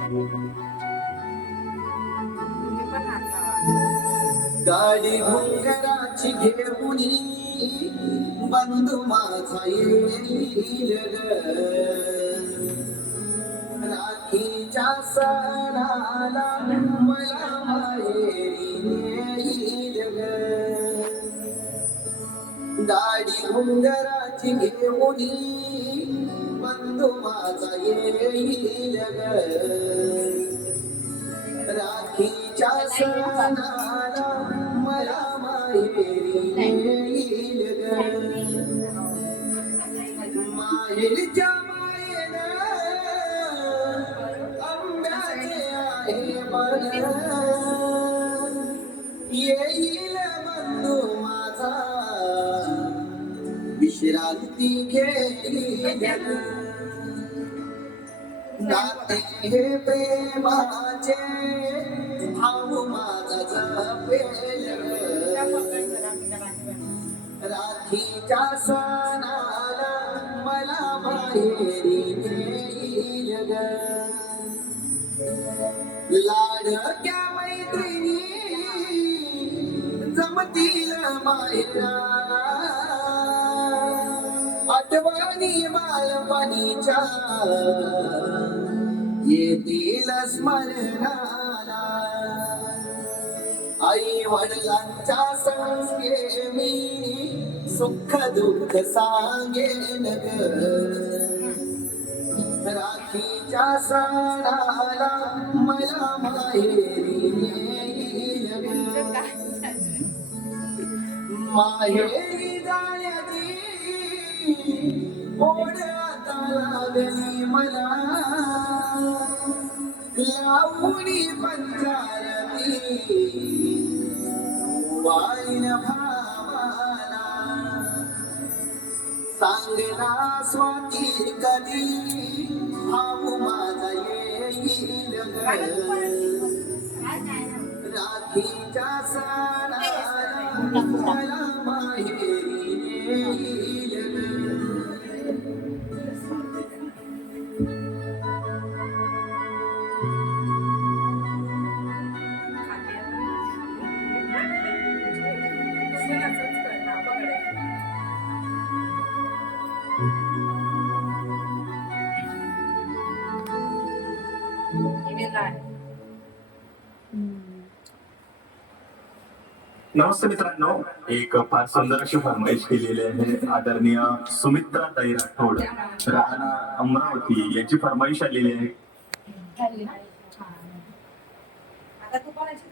तुम्ही पण हात लावा. गाडी घोंगराची घेऊनी बंधू माझा येईल ग. राखीच्या सणाला मला माहेरी येईल ग. गाडी घोंगराची घेऊनी बंधू माझा येईल ग. राखीच्या सणाला मला माहेरी येईल ग. माहेरच्या मायेनं आंब्याचे आहे बन. येईल बंधू माझा विश्रांती घेईल ग. नाते हे प्रेमाचे भाऊ माझा जपेल. राखीच्या सणाला मला माहेरी नेईल ग. लाडक्या मैत्रिणी जमतील माहेरा. आठवणी बालपणीच्या येतील स्मरणाला. आई वडिलांच्या संगे मी सुख दुःख सांगेन ग. राखीच्या सणाला मला माहेरी नेईल ग. माहेरी जाण्याची ओढ आता लागली मला. लावणी पंचारती वाईन भावाला. सांगना स्वाती कधी भाऊ माझा येईल ग. राखीच्या सणाला मला माहेरी नेईल ग. नमस्ते मित्रांनो, एक फार सुंदर अशी फरमाईश केलेली आहे आदरणीय सुमित्रा ताई राठोड, राहणार अमरावती याची फरमाईश आलेली आहे. आता तू कोणाची